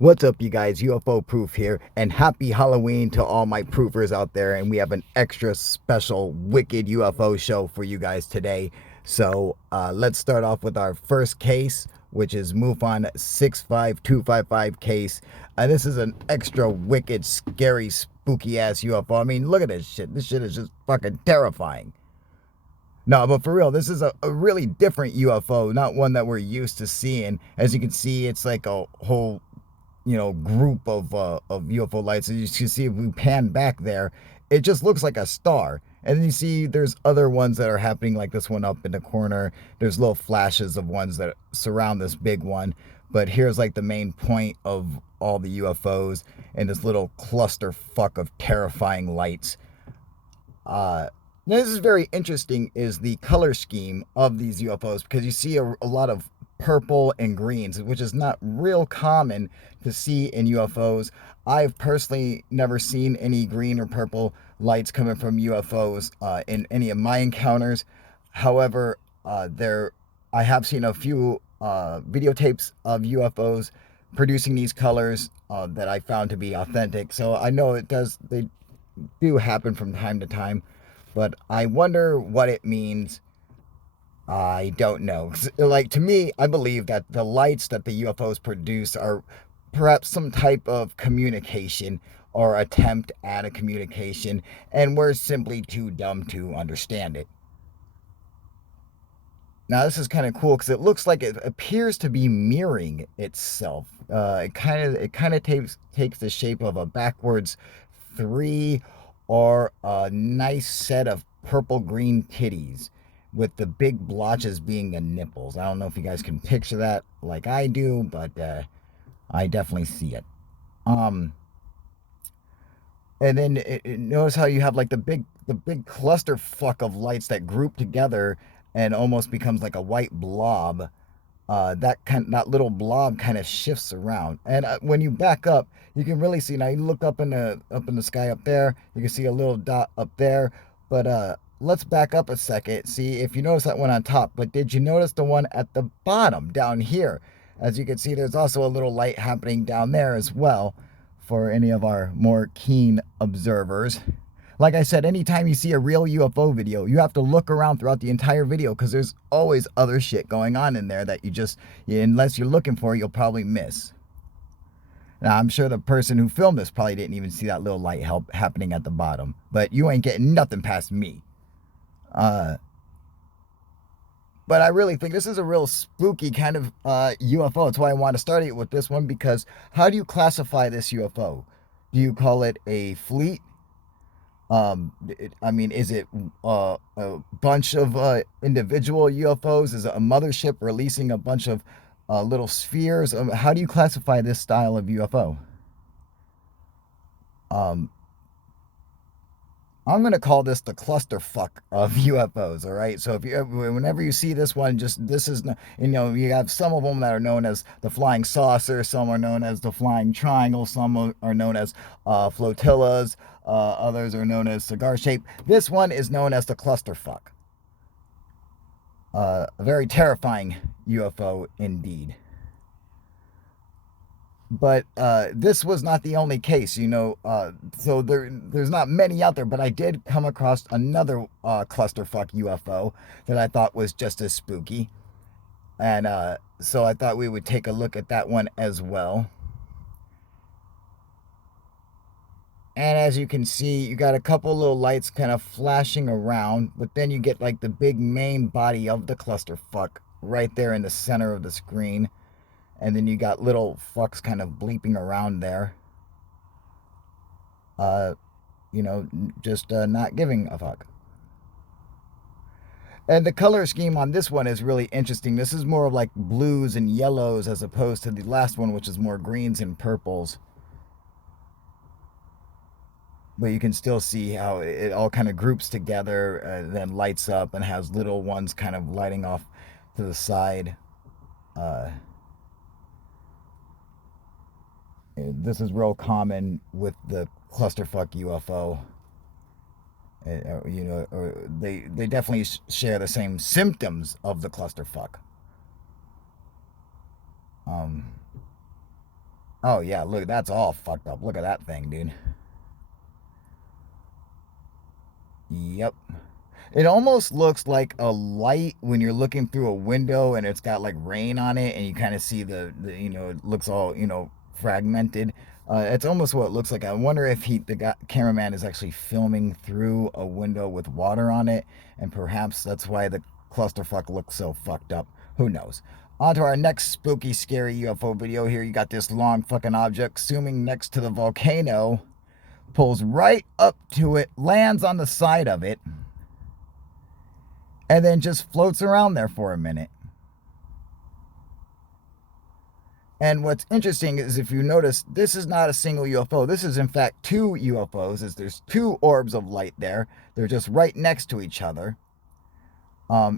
What's up, you guys? UFO Proof here, and happy Halloween to all my proofers out there. And we have an extra special wicked UFO show for you guys today. So let's start off with our first case, which is MUFON 65255 case. This is an extra wicked, scary, spooky ass UFO. I mean, look at this shit. This shit is just fucking terrifying. No, but for real, this is a really different UFO, not one that we're used to seeing. As you can see, it's like a whole group of UFO lights. And you can see if we pan back there, it just looks like a star. And then you see there's other ones that are happening, like this one up in the corner. There's little flashes of ones that surround this big one. But here's like the main point of all the UFOs and this little cluster fuck of terrifying lights. This is very interesting, is the color scheme of these UFOs, because you see a lot of purple and greens, which is not real common to see in UFOs. I've personally never seen any green or purple lights coming from UFOs in any of my encounters. However, I have seen a few videotapes of UFOs producing these colors that I found to be authentic. So I know they do happen from time to time, but I wonder what it means. I don't know. Like, to me, I believe that the lights that the UFOs produce are perhaps some type of communication or attempt at a communication, and we're simply too dumb to understand it. Now, this is kind of cool because it looks like it appears to be mirroring itself. It kind of takes the shape of a backwards three, or a nice set of purple green titties, with the big blotches being the nipples. I don't know if you guys can picture that like I do, but I definitely see it. Um, and then notice how you have like the big clusterfuck of lights that group together and almost becomes like a white blob. That little blob kind of shifts around, and when you back up, you can really see. Now you look up in the sky up there, you can see a little dot up there. But let's back up a second. See if you notice that one on top. But did you notice the one at the bottom down here? As you can see, there's also a little light happening down there as well, for any of our more keen observers. Like I said, anytime you see a real UFO video, you have to look around throughout the entire video, because there's always other shit going on in there that unless you're looking for it, you'll probably miss. Now, I'm sure the person who filmed this probably didn't even see that little light happening at the bottom, but you ain't getting nothing past me. But I really think this is a real spooky kind of UFO. That's why I want to start it with this one, because how do you classify this UFO? Do you call it a fleet? I mean, is it a bunch of individual UFOs? Is it a mothership releasing a bunch of little spheres? How do you classify this style of UFO? Um, I'm gonna call this the clusterfuck of UFOs. All right. So whenever you see this one, this is, you have some of them that are known as the flying saucer, some are known as the flying triangle, some are known as flotillas, others are known as cigar shape. This one is known as the clusterfuck. A very terrifying UFO indeed. But this was not the only case, so there's not many out there, but I did come across another clusterfuck UFO that I thought was just as spooky. And so I thought we would take a look at that one as well. And as you can see, you got a couple little lights kind of flashing around, but then you get like the big main body of the clusterfuck right there in the center of the screen. And then you got little fucks kind of bleeping around there. Uh, just not giving a fuck. And the color scheme on this one is really interesting. This is more of like blues and yellows, as opposed to the last one, which is more greens and purples. But you can still see how it all kind of groups together, and then lights up and has little ones kind of lighting off to the side. Uh, this is real common with the clusterfuck UFO. They definitely share the same symptoms of the clusterfuck. Oh yeah, look, that's all fucked up. Look at that thing, dude. Yep. It almost looks like a light when you're looking through a window and it's got like rain on it and you kind of see the it looks all, fragmented. It's almost what it looks like. I wonder if the guy, cameraman is actually filming through a window with water on it, and perhaps that's why the clusterfuck looks so fucked up. Who knows? On to our next spooky, scary UFO video here. You got this long fucking object zooming next to the volcano, pulls right up to it, lands on the side of it, and then just floats around there for a minute. And what's interesting is if you notice, this is not a single UFO. This is, in fact, two UFOs, as there's two orbs of light there. They're just right next to each other.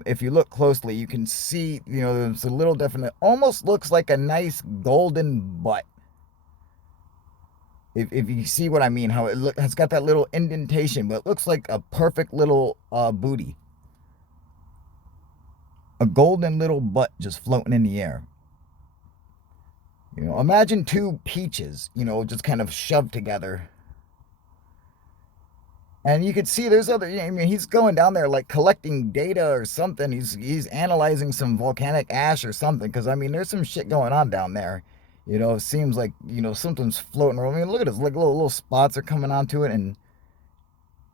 If you look closely, you can see, there's a little definite, almost looks like a nice golden butt. If you see what I mean, how it's got that little indentation, but it looks like a perfect little booty. A golden little butt just floating in the air. Imagine two peaches, just kind of shoved together. And you could see there's other. I mean, he's going down there like collecting data or something. He's analyzing some volcanic ash or something. Because I mean, there's some shit going on down there. It seems like something's floating around. I mean, look at this. Like little spots are coming onto it, and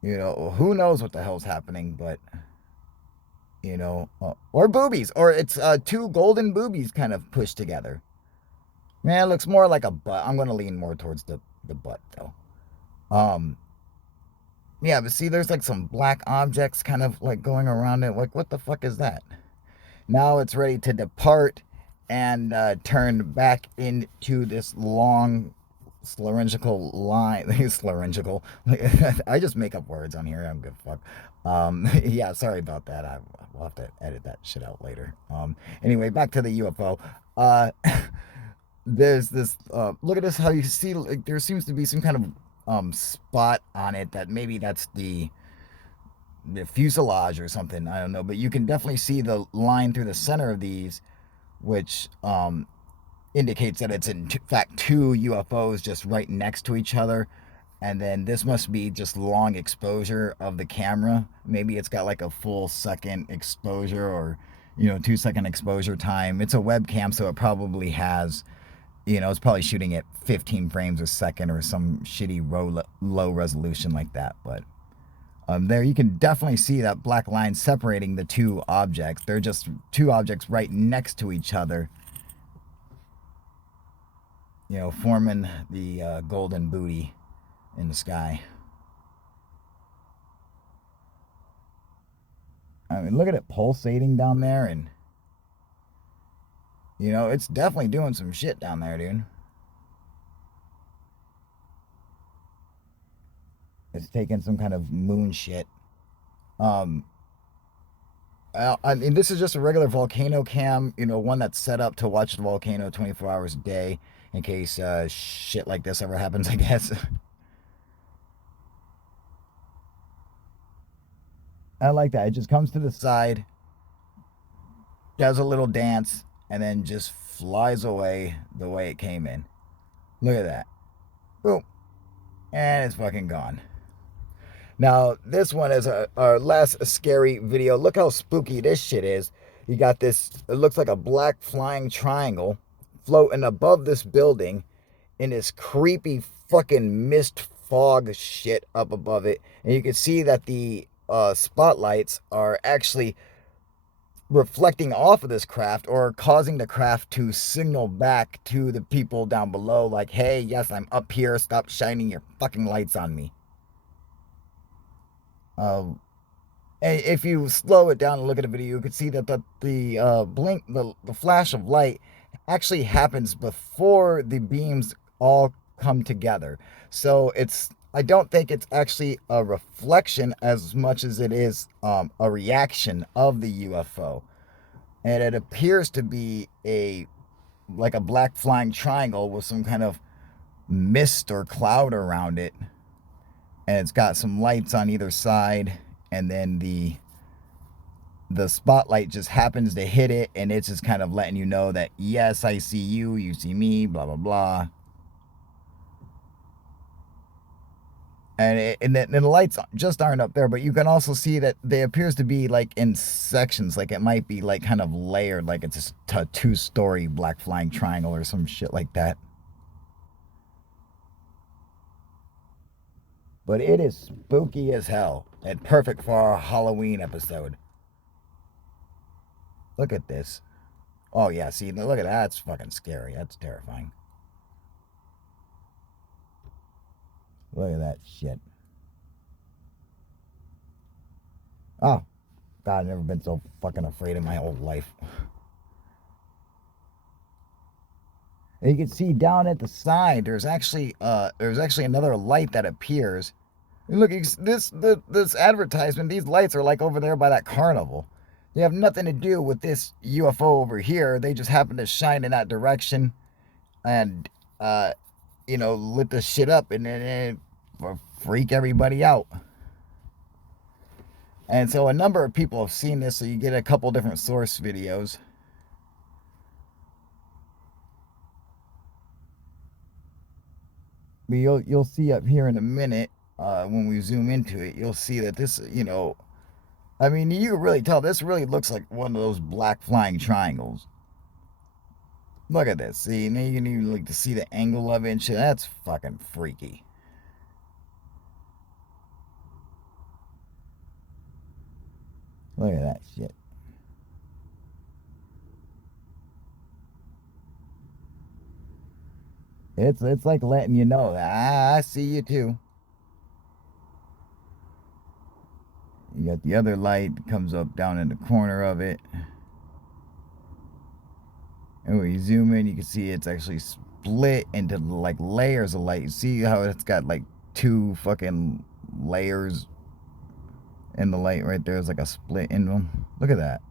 who knows what the hell's happening. But or boobies, or it's two golden boobies kind of pushed together. Man, it looks more like a butt. I'm gonna lean more towards the butt though. Um, yeah, but see, there's like some black objects kind of like going around it. Like, what the fuck is that? Now it's ready to depart and turn back into this long sclerengical line. Sclerengical. I just make up words on here. I'm good fuck. Yeah, sorry about that. We'll have to edit that shit out later. Anyway, back to the UFO. Uh, there's this look at this, how you see like there seems to be some kind of spot on it that maybe that's the fuselage or something, I don't know, but you can definitely see the line through the center of these, which indicates that it's in fact two UFOs just right next to each other. And then this must be just long exposure of the camera. Maybe it's got like a full second exposure, or 2 second exposure time. It's a webcam, so it probably has, it's probably shooting at 15 frames a second or some shitty low resolution like that. But there you can definitely see that black line separating the two objects. They're just two objects right next to each other, forming the golden booty in the sky. I mean, look at it pulsating down there, and it's definitely doing some shit down there, dude. It's taking some kind of moon shit. Um, I mean, this is just a regular volcano cam, one that's set up to watch the volcano 24 hours a day in case shit like this ever happens, I guess. I like that. It just comes to the side, does a little dance, and then just flies away the way it came in. Look at that. Boom. And it's fucking gone. Now, this one is a less scary video. Look how spooky this shit is. You got this, it looks like a black flying triangle floating above this building in this creepy fucking mist fog shit up above it. And you can see that the spotlights are actually reflecting off of this craft, or causing the craft to signal back to the people down below, like, hey, yes, I'm up here. Stop shining your fucking lights on me. Um, and if you slow it down and look at the video, you can see that the blink, the flash of light actually happens before the beams all come together. So I don't think it's actually a reflection as much as it is a reaction of the UFO. And it appears to be like a black flying triangle with some kind of mist or cloud around it, and it's got some lights on either side, and then the spotlight just happens to hit it, and it's just kind of letting you know that, yes, I see you, you see me, blah blah blah. And the lights just aren't up there, but you can also see that they appears to be like in sections, like it might be like kind of layered, like it's a two-story black flying triangle or some shit like that. But it is spooky as hell and perfect for our Halloween episode. Look at this. Oh yeah, see, look at that. That's fucking scary. That's terrifying. Look at that shit. Oh God, I've never been so fucking afraid in my whole life. And you can see down at the side, there's actually another light that appears. And look, this advertisement, these lights are like over there by that carnival. They have nothing to do with this UFO over here. They just happen to shine in that direction and uh lit the shit up and then freak everybody out. And so a number of people have seen this, so you get a couple different source videos. But you'll see up here in a minute, when we zoom into it, you'll see that this, I mean, you can really tell this really looks like one of those black flying triangles. Look at this. See, now you can even like to see the angle of it and shit. That's fucking freaky. Look at that shit. It's like letting you know that I see you too. You got the other light that comes up down in the corner of it. And when you zoom in, you can see it's actually split into like layers of light. You see how it's got like two fucking layers in the light right there? It's like a split in them. Look at that.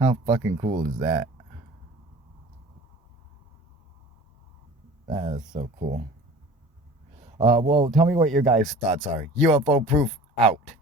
How fucking cool is that? That is so cool. Well, tell me what your guys' thoughts are. UFO proof out.